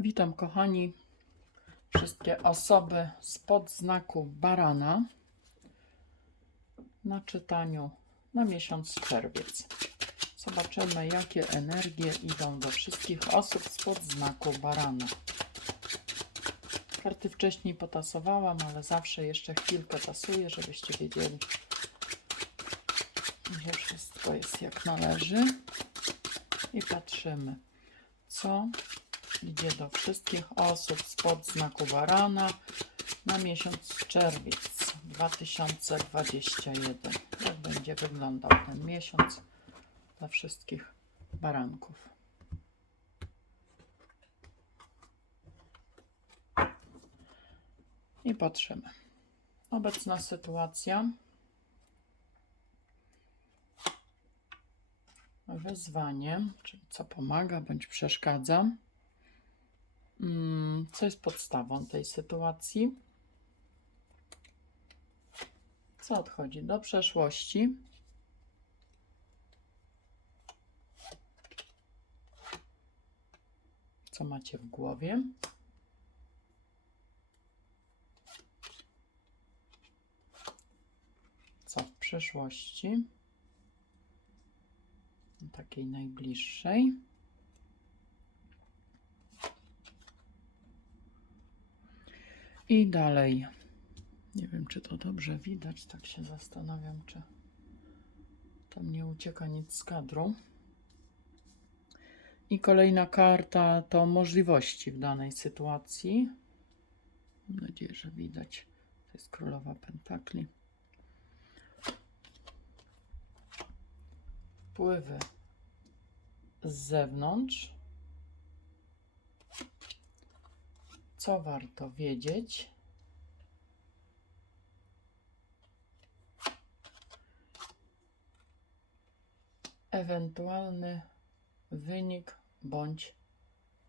Witam kochani wszystkie osoby spod znaku barana na czytaniu na miesiąc czerwiec. Zobaczymy jakie energie idą do wszystkich osób spod znaku barana. Karty wcześniej potasowałam, ale zawsze jeszcze chwilkę tasuję, żebyście wiedzieli, że wszystko jest jak należy. I patrzymy, co idzie do wszystkich osób spod znaku barana na miesiąc czerwiec 2021. Jak będzie wyglądał ten miesiąc dla wszystkich baranków. I patrzymy. Obecna sytuacja. Wyzwanie, czyli co pomaga bądź przeszkadza. Mm, Co jest podstawą tej sytuacji? Co odchodzi do przeszłości? Co macie w głowie? Co w przyszłości? Takiej najbliższej. I dalej. Nie wiem, czy to dobrze widać. Tak się zastanawiam, czy tam nie ucieka nic z kadru. I kolejna karta to możliwości w danej sytuacji. Mam nadzieję, że widać. To jest królowa pentakli. Wpływy z zewnątrz. Co warto wiedzieć? Ewentualny wynik bądź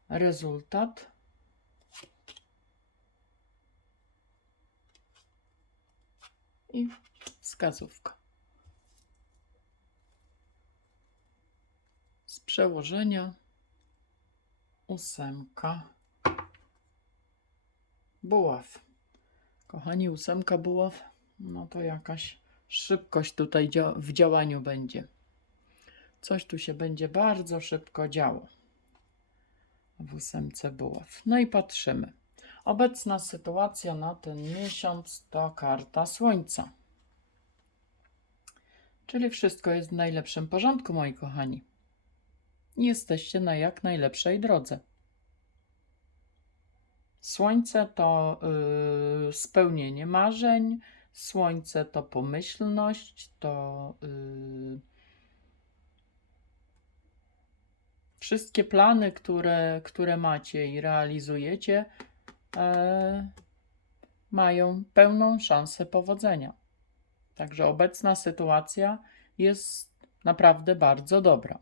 rezultat. I wskazówka. Z przełożenia ósemka buław. Kochani, ósemka buław, no to jakaś szybkość tutaj w działaniu będzie. Coś tu się będzie bardzo szybko działo w ósemce buław. No i patrzymy. Obecna sytuacja na ten miesiąc to karta Słońca. Czyli wszystko jest w najlepszym porządku, moi kochani. Jesteście na jak najlepszej drodze. Słońce to y, spełnienie marzeń, słońce to pomyślność, to y, wszystkie plany, które, które macie i realizujecie, e, mają pełną szansę powodzenia. Także obecna sytuacja jest naprawdę bardzo dobra.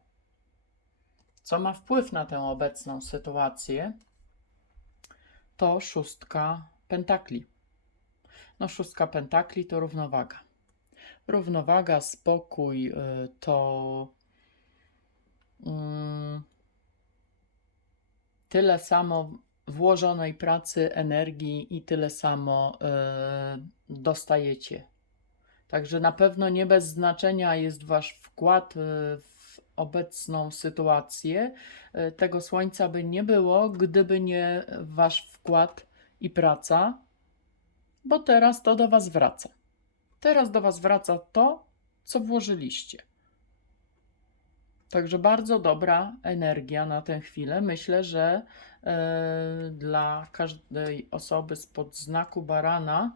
Co ma wpływ na tę obecną sytuację? To szóstka pentakli. No, szóstka pentakli to równowaga. Równowaga, spokój y, to mm, tyle samo włożonej pracy, energii i tyle samo y, dostajecie. Także na pewno nie bez znaczenia jest Wasz wkład y, w obecną sytuację. Y, Tego słońca by nie było, gdyby nie Wasz wkład i praca, bo teraz to do Was wraca. Teraz do Was wraca to, co włożyliście. Także bardzo dobra energia na tę chwilę. Myślę, że e, dla każdej osoby spod znaku barana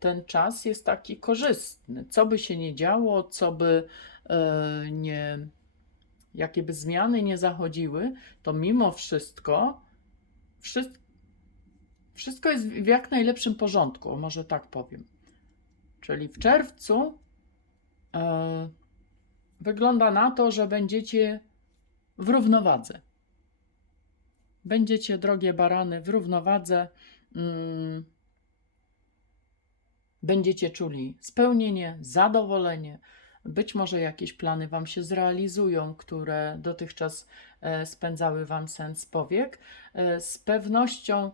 ten czas jest taki korzystny. Co by się nie działo, co by e, nie, jakie by zmiany nie zachodziły, to mimo wszystko wszystko, jest w jak najlepszym porządku, może tak powiem. Czyli w czerwcu e, wygląda na to, że będziecie w równowadze. Będziecie, drogie barany, w równowadze. Mm, będziecie czuli spełnienie, zadowolenie, Być może jakieś plany Wam się zrealizują, które dotychczas e, spędzały Wam sens powiek. E, Z pewnością e,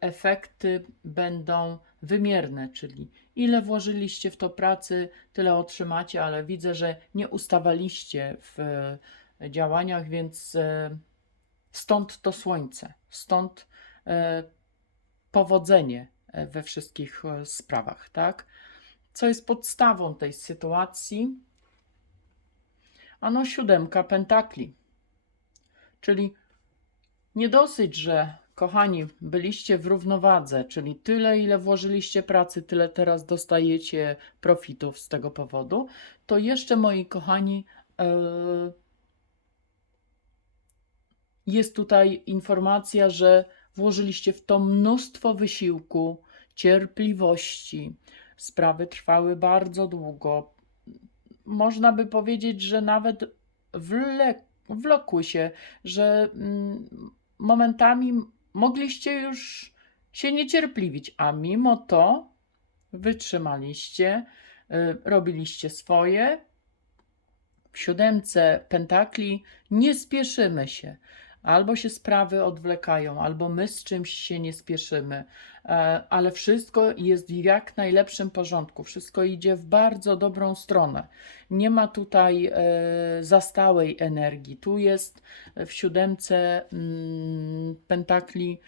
efekty będą wymierne, czyli ile włożyliście w to pracy, tyle otrzymacie, ale widzę, że nie ustawaliście w działaniach, więc stąd to słońce, stąd powodzenie we wszystkich sprawach, tak? Co jest podstawą tej sytuacji? Ano siódemka pentakli. Czyli nie dosyć, że kochani, byliście w równowadze, czyli tyle, ile włożyliście pracy, tyle teraz dostajecie profitów z tego powodu, to jeszcze, moi kochani, e, jest tutaj informacja, że włożyliście w to mnóstwo wysiłku, cierpliwości. Sprawy trwały bardzo długo. Można by powiedzieć, że nawet wlokły się, że mm, momentami mogliście już się niecierpliwić, a mimo to wytrzymaliście, y, robiliście swoje. W siódemce pentakli nie spieszymy się. Albo się sprawy odwlekają, albo my z czymś się nie spieszymy, e, ale wszystko jest w jak najlepszym porządku, wszystko idzie w bardzo dobrą stronę. Nie ma tutaj e, zastałej energii. Tu jest w siódemce mm, pentakli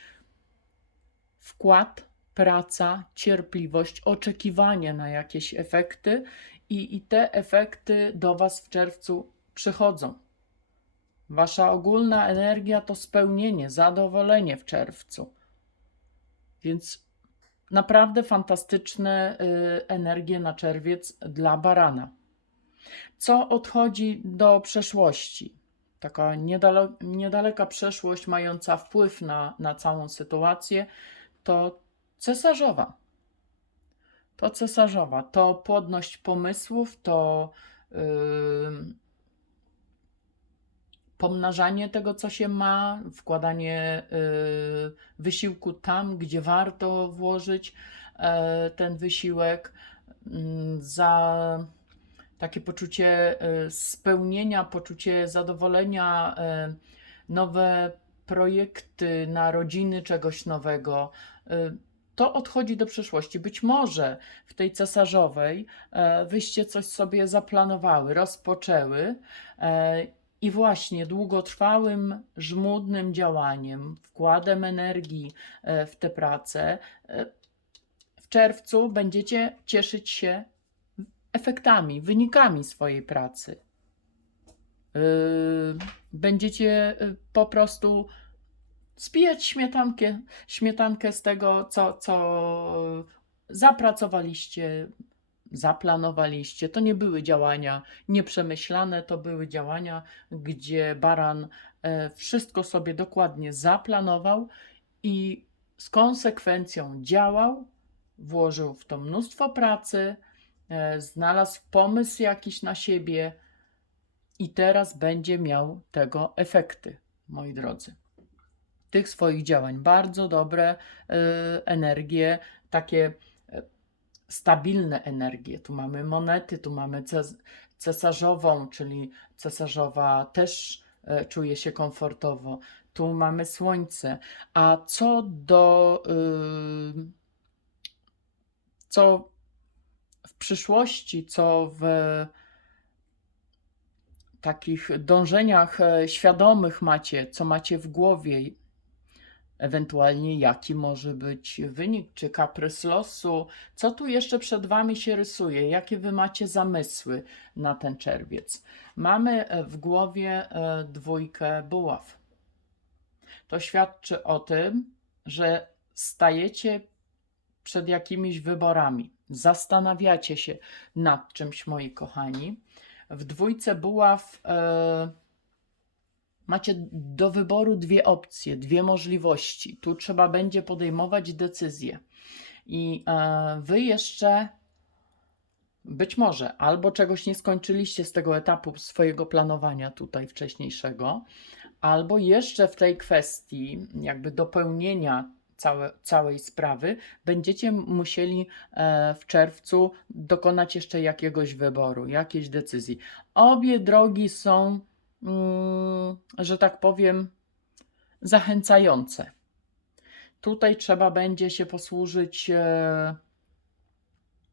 wkład, praca, cierpliwość, oczekiwanie na jakieś efekty, i, i te efekty do Was w czerwcu przychodzą. Wasza ogólna energia to spełnienie, zadowolenie w czerwcu. Więc naprawdę fantastyczne y, energie na czerwiec dla barana. Co odchodzi do przeszłości? Taka niedale, niedaleka przeszłość mająca wpływ na, na całą sytuację to cesarzowa. To cesarzowa, to płodność pomysłów, to yy, pomnażanie tego, co się ma, wkładanie yy, wysiłku tam, gdzie warto włożyć yy, ten wysiłek, yy, za takie poczucie yy, spełnienia, poczucie zadowolenia, yy, nowe projekty, narodziny czegoś nowego. To odchodzi do przeszłości. Być może w tej cesarzowej e, wyście coś sobie zaplanowały, rozpoczęły e, i właśnie długotrwałym, żmudnym działaniem, wkładem energii e, w tę pracę, e, w czerwcu będziecie cieszyć się efektami, wynikami swojej pracy. Yy, Będziecie po prostu spijać śmietankę, śmietankę z tego, co, co zapracowaliście, zaplanowaliście. To nie były działania nieprzemyślane, to były działania, gdzie baran e, wszystko sobie dokładnie zaplanował i z konsekwencją działał, włożył w to mnóstwo pracy, e, znalazł pomysł jakiś na siebie i teraz będzie miał tego efekty, moi drodzy tych swoich działań. Bardzo dobre y, energie, takie stabilne energie. Tu mamy monety, tu mamy ces cesarzową, czyli cesarzowa też y, czuje się komfortowo. Tu mamy słońce. A co do y, co w przyszłości, co w takich dążeniach e, świadomych macie, co macie w głowie, ewentualnie jaki może być wynik, czy kaprys losu, co tu jeszcze przed Wami się rysuje, jakie Wy macie zamysły na ten czerwiec. Mamy e, w głowie e, dwójkę buław. To świadczy o tym, że stajecie przed jakimiś wyborami, zastanawiacie się nad czymś, moi kochani. W dwójce buław. E, Macie do wyboru dwie opcje, dwie możliwości. Tu trzeba będzie podejmować decyzje. I e, wy jeszcze być może albo czegoś nie skończyliście z tego etapu swojego planowania tutaj wcześniejszego, albo jeszcze w tej kwestii jakby dopełnienia całe, całej sprawy, będziecie musieli e, w czerwcu dokonać jeszcze jakiegoś wyboru, jakiejś decyzji. Obie drogi są, że tak powiem, zachęcające. Tutaj trzeba będzie się posłużyć e,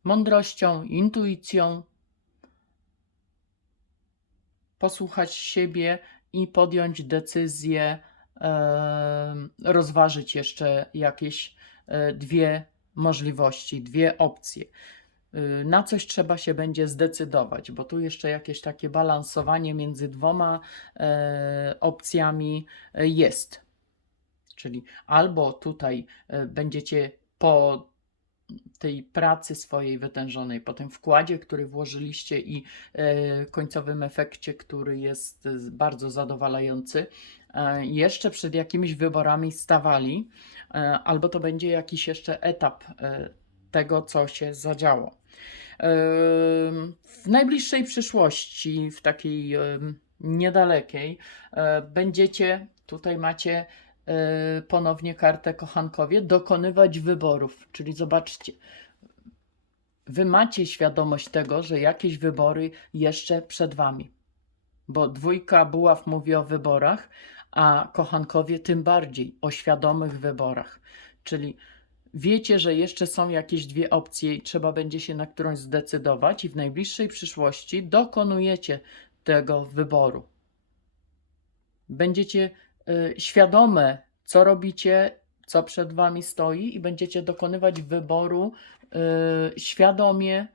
mądrością, intuicją, posłuchać siebie i podjąć decyzję, e, rozważyć jeszcze jakieś e, dwie możliwości, dwie opcje. Y, Na coś trzeba się będzie zdecydować, bo tu jeszcze jakieś takie balansowanie między dwoma e, opcjami e, jest. Czyli albo tutaj będziecie po tej pracy swojej wytężonej, po tym wkładzie, który włożyliście i końcowym efekcie, który jest bardzo zadowalający, jeszcze przed jakimiś wyborami stawali, albo to będzie jakiś jeszcze etap tego, co się zadziało. W najbliższej przyszłości, w takiej niedalekiej, e, będziecie, tutaj macie e, ponownie kartę kochankowie, dokonywać wyborów. Czyli zobaczcie, wy macie świadomość tego, że jakieś wybory jeszcze przed wami. Bo dwójka buław mówi o wyborach, a kochankowie tym bardziej o świadomych wyborach. Czyli wiecie, że jeszcze są jakieś dwie opcje i trzeba będzie się na którąś zdecydować, i w najbliższej przyszłości dokonujecie tego wyboru. Będziecie y, świadome, co robicie, co przed wami stoi, i będziecie dokonywać wyboru y, świadomie,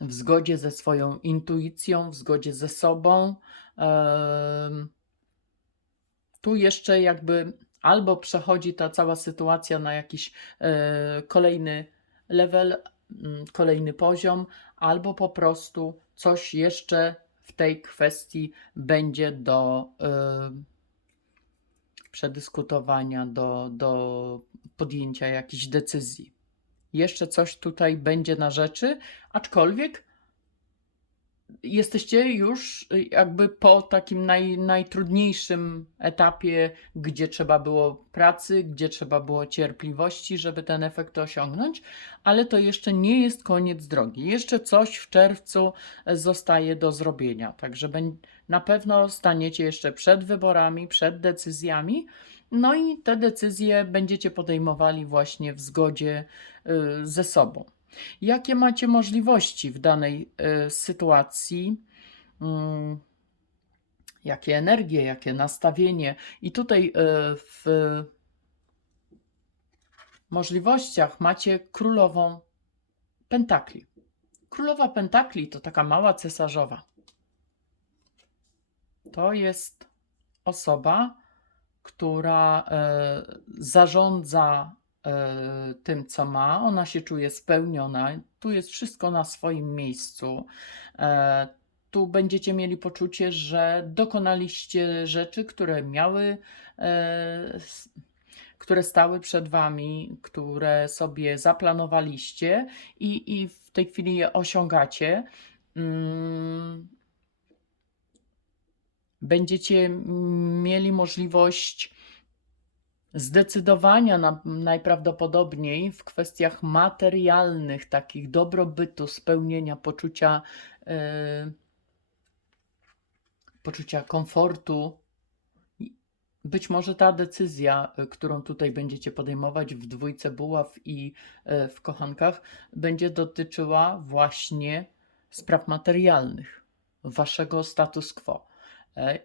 w zgodzie ze swoją intuicją, w zgodzie ze sobą. Tu jeszcze jakby albo przechodzi ta cała sytuacja na jakiś e, kolejny level, mm, kolejny poziom, albo po prostu coś jeszcze w tej kwestii będzie do e, przedyskutowania, do, do podjęcia jakichś decyzji. Jeszcze coś tutaj będzie na rzeczy, aczkolwiek jesteście już y, jakby po takim naj, najtrudniejszym etapie, gdzie trzeba było pracy, gdzie trzeba było cierpliwości, żeby ten efekt osiągnąć, ale to jeszcze nie jest koniec drogi. Jeszcze coś w czerwcu e, zostaje do zrobienia, także na pewno staniecie jeszcze przed wyborami, przed decyzjami. No i te decyzje będziecie podejmowali właśnie w zgodzie y, ze sobą. Jakie macie możliwości w danej y, sytuacji? Mm, jakie energie, jakie nastawienie? I tutaj y, w możliwościach macie królową pentakli. Królowa pentakli to taka mała cesarzowa. To jest osoba, która e, zarządza e, tym, co ma. Ona się czuje spełniona. Tu jest wszystko na swoim miejscu. E, tu będziecie mieli poczucie, że dokonaliście rzeczy, które miały, e, które stały przed wami, które sobie zaplanowaliście i, i w tej chwili je osiągacie. Mm, będziecie mieli możliwość zdecydowania na, najprawdopodobniej w kwestiach materialnych, takich dobrobytu, spełnienia, poczucia, e, poczucia komfortu. Być może ta decyzja, e, którą tutaj będziecie podejmować w dwójce buław i e, w kochankach, będzie dotyczyła właśnie spraw materialnych, waszego status quo. E,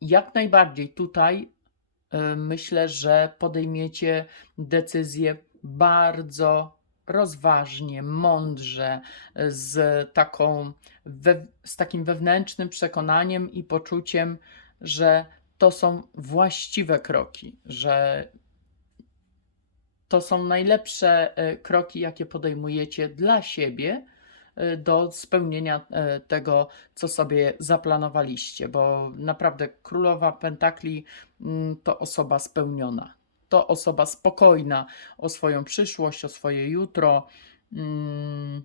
Jak najbardziej tutaj myślę, że podejmiecie decyzję bardzo rozważnie, mądrze, e, z, taką, we, z takim wewnętrznym przekonaniem i poczuciem, że to są właściwe kroki, że to są najlepsze e, kroki, jakie podejmujecie dla siebie e, do spełnienia e, tego, co sobie zaplanowaliście, bo naprawdę królowa Pentakli mm, to osoba spełniona. To osoba spokojna o swoją przyszłość, o swoje jutro. Mm,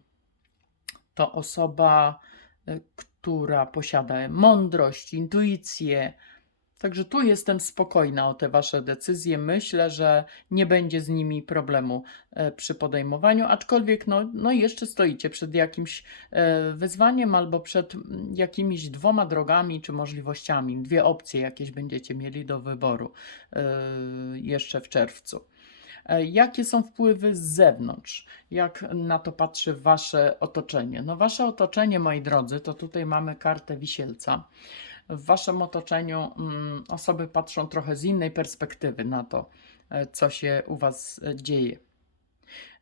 To osoba, e, która posiada mądrość, intuicję, Także tu jestem spokojna o te wasze decyzje. Myślę, że nie będzie z nimi problemu e, przy podejmowaniu, aczkolwiek no, no jeszcze stoicie przed jakimś e, wyzwaniem albo przed mm, jakimiś dwoma drogami czy możliwościami. Dwie opcje jakieś będziecie mieli do wyboru e, jeszcze w czerwcu. Jakie są wpływy z zewnątrz? Jak na to patrzy wasze otoczenie? No, wasze otoczenie, moi drodzy, to tutaj mamy kartę wisielca. W waszym otoczeniu mm, osoby patrzą trochę z innej perspektywy na to, e, co się u was e, dzieje.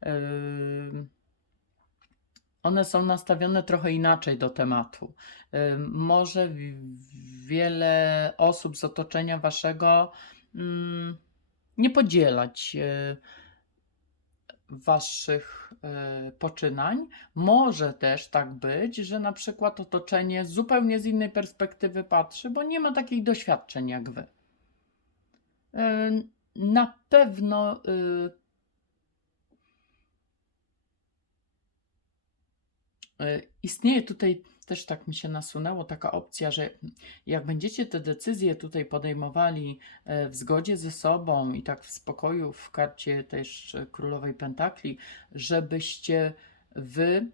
Ym, One są nastawione trochę inaczej do tematu. Może wi- wiele osób z otoczenia waszego mm, nie podzielać e, waszych e, poczynań. Może też tak być, że na przykład otoczenie zupełnie z innej perspektywy patrzy, bo nie ma takich doświadczeń jak wy. E, Na pewno e, E, Istnieje tutaj też tak mi się nasunęło taka opcja, że jak będziecie te decyzje tutaj podejmowali e, w zgodzie ze sobą i tak w spokoju w karcie też e, Królowej Pentakli, żebyście wy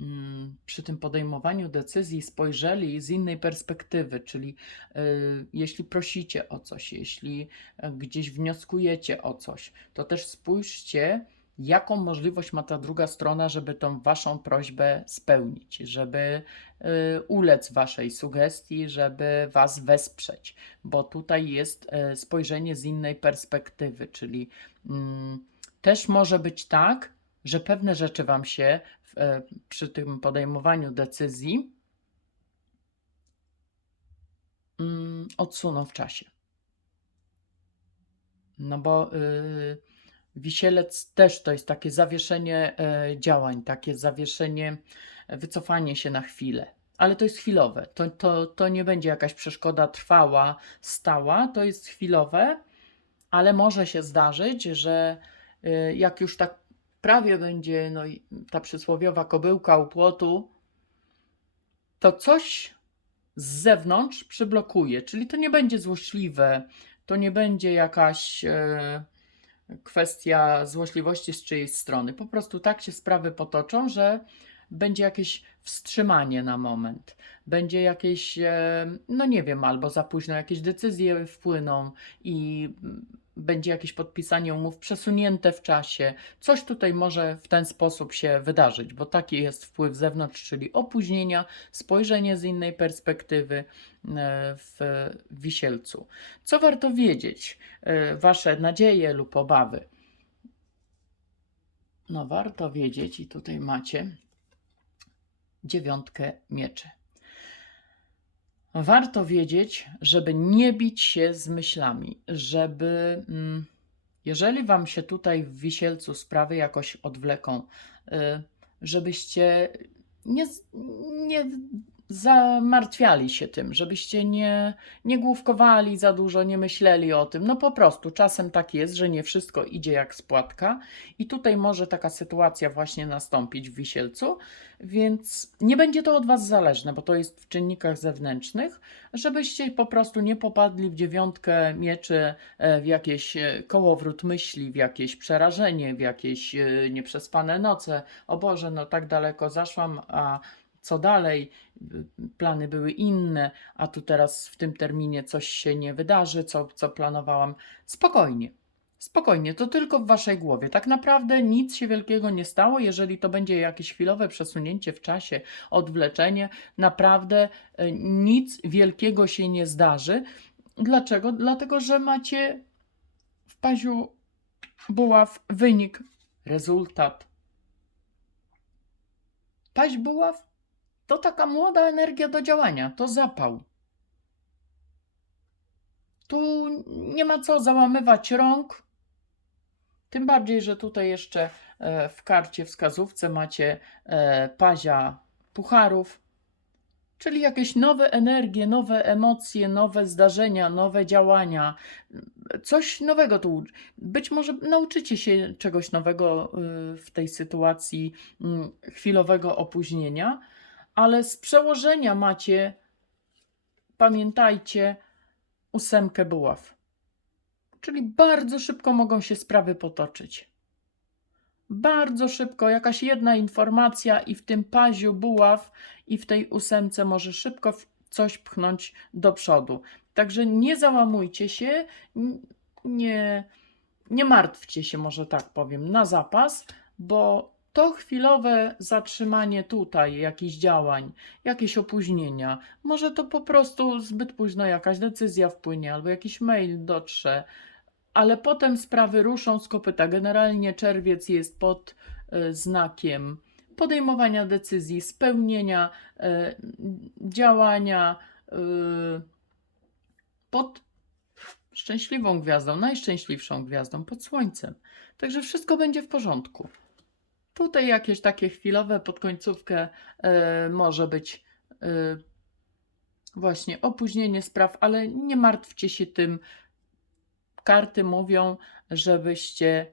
mm, przy tym podejmowaniu decyzji spojrzeli z innej perspektywy, czyli y, jeśli prosicie o coś, jeśli e, gdzieś wnioskujecie o coś, to też spójrzcie, jaką możliwość ma ta druga strona, żeby tą waszą prośbę spełnić, żeby y, ulec waszej sugestii, żeby was wesprzeć, bo tutaj jest e, spojrzenie z innej perspektywy, czyli mm, też może być tak, że pewne rzeczy wam się e, przy tym podejmowaniu decyzji mm, odsuną w czasie. No bo y, wisielec też to jest takie zawieszenie e, działań, takie zawieszenie, e, wycofanie się na chwilę. Ale to jest chwilowe. To, to, to nie będzie jakaś przeszkoda trwała, stała. To jest chwilowe, ale może się zdarzyć, że y, jak już tak prawie będzie no, ta przysłowiowa kobyłka u płotu, to coś z zewnątrz przyblokuje. Czyli to nie będzie złośliwe, to nie będzie jakaś e, kwestia złośliwości z czyjejś strony. Po prostu tak się sprawy potoczą, że będzie jakieś wstrzymanie na moment. Będzie jakieś, e, no nie wiem, albo za późno jakieś decyzje wpłyną i będzie jakieś podpisanie umów przesunięte w czasie. Coś tutaj może w ten sposób się wydarzyć, bo taki jest wpływ z zewnątrz, czyli opóźnienia, spojrzenie z innej perspektywy e, w wisielcu. Co warto wiedzieć? E, Wasze nadzieje lub obawy. No, warto wiedzieć, i tutaj macie dziewiątkę mieczy. Warto wiedzieć, żeby nie bić się z myślami, żeby mm, jeżeli wam się tutaj w wisielcu sprawy jakoś odwleką, y, żebyście nie, nie zamartwiali się tym, żebyście nie, nie główkowali za dużo, nie myśleli o tym. No po prostu czasem tak jest, że nie wszystko idzie jak z płatka i tutaj może taka sytuacja właśnie nastąpić w wisielcu, więc nie będzie to od Was zależne, bo to jest w czynnikach zewnętrznych, żebyście po prostu nie popadli w dziewiątkę mieczy, e, w jakieś e, kołowrót myśli, w jakieś przerażenie, w jakieś e, nieprzespane noce. O Boże, no tak daleko zaszłam, a co dalej? Plany były inne, a tu teraz w tym terminie coś się nie wydarzy, co, co planowałam. Spokojnie. Spokojnie, to tylko w waszej głowie. Tak naprawdę nic się wielkiego nie stało, jeżeli to będzie jakieś chwilowe przesunięcie w czasie, odwleczenie. Naprawdę e, nic wielkiego się nie zdarzy. Dlaczego? Dlatego, że macie w paziu buław wynik, rezultat. Paź buław to taka młoda energia do działania, to zapał. Tu nie ma co załamywać rąk. Tym bardziej, że tutaj jeszcze e, w karcie wskazówce macie e, pazia pucharów, czyli jakieś nowe energie, nowe emocje, nowe zdarzenia, nowe działania. Coś nowego tu. Być może nauczycie się czegoś nowego y, w tej sytuacji mm, chwilowego opóźnienia, ale z przełożenia macie, pamiętajcie, ósemkę buław. Czyli bardzo szybko mogą się sprawy potoczyć. Bardzo szybko, jakaś jedna informacja i w tym paziu buław i w tej ósemce może szybko coś pchnąć do przodu. Także nie załamujcie się, nie, nie martwcie się, może tak powiem, na zapas, bo to chwilowe zatrzymanie tutaj jakichś działań, jakieś opóźnienia, może to po prostu zbyt późno jakaś decyzja wpłynie albo jakiś mail dotrze, ale potem sprawy ruszą z kopyta. Generalnie czerwiec jest pod e, znakiem podejmowania decyzji, spełnienia e, działania e, pod szczęśliwą gwiazdą, najszczęśliwszą gwiazdą, pod słońcem. Także wszystko będzie w porządku. Tutaj jakieś takie chwilowe pod końcówkę e, może być e, właśnie opóźnienie spraw, ale nie martwcie się tym. Karty mówią, żebyście,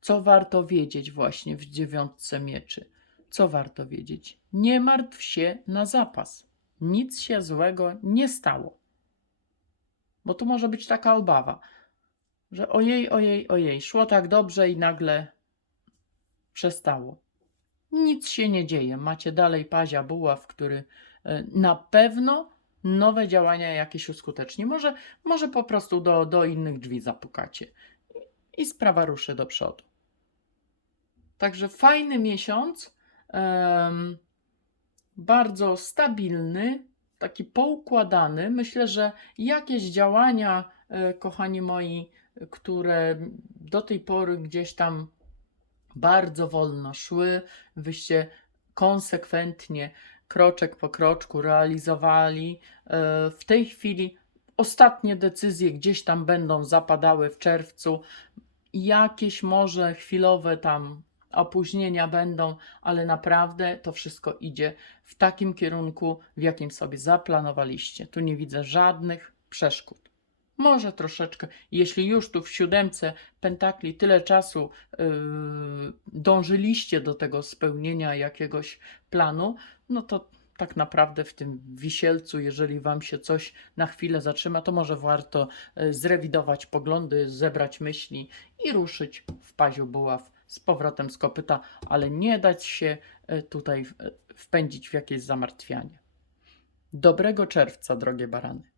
co warto wiedzieć właśnie w dziewiątce mieczy. Co warto wiedzieć? Nie martw się na zapas. Nic się złego nie stało. Bo tu może być taka obawa, że ojej, ojej, ojej, szło tak dobrze i nagle przestało. Nic się nie dzieje. Macie dalej pazia buław, który e, na pewno nowe działania jakieś uskuteczni. Może, może po prostu do, do innych drzwi zapukacie i sprawa ruszy do przodu. Także fajny miesiąc, em, bardzo stabilny, taki poukładany. Myślę, że jakieś działania, e, kochani moi, które do tej pory gdzieś tam bardzo wolno szły, wyście konsekwentnie, kroczek po kroczku realizowali. E, W tej chwili ostatnie decyzje gdzieś tam będą zapadały w czerwcu. Jakieś może chwilowe tam opóźnienia będą, ale naprawdę to wszystko idzie w takim kierunku, w jakim sobie zaplanowaliście. Tu nie widzę żadnych przeszkód. Może troszeczkę, jeśli już tu w siódemce pentakli tyle czasu yy, dążyliście do tego spełnienia jakiegoś planu, no to tak naprawdę w tym wisielcu, jeżeli Wam się coś na chwilę zatrzyma, to może warto y, zrewidować poglądy, zebrać myśli i ruszyć w paziu buław z powrotem z kopyta, ale nie dać się y, tutaj y, wpędzić w jakieś zamartwianie. Dobrego czerwca, drogie barany.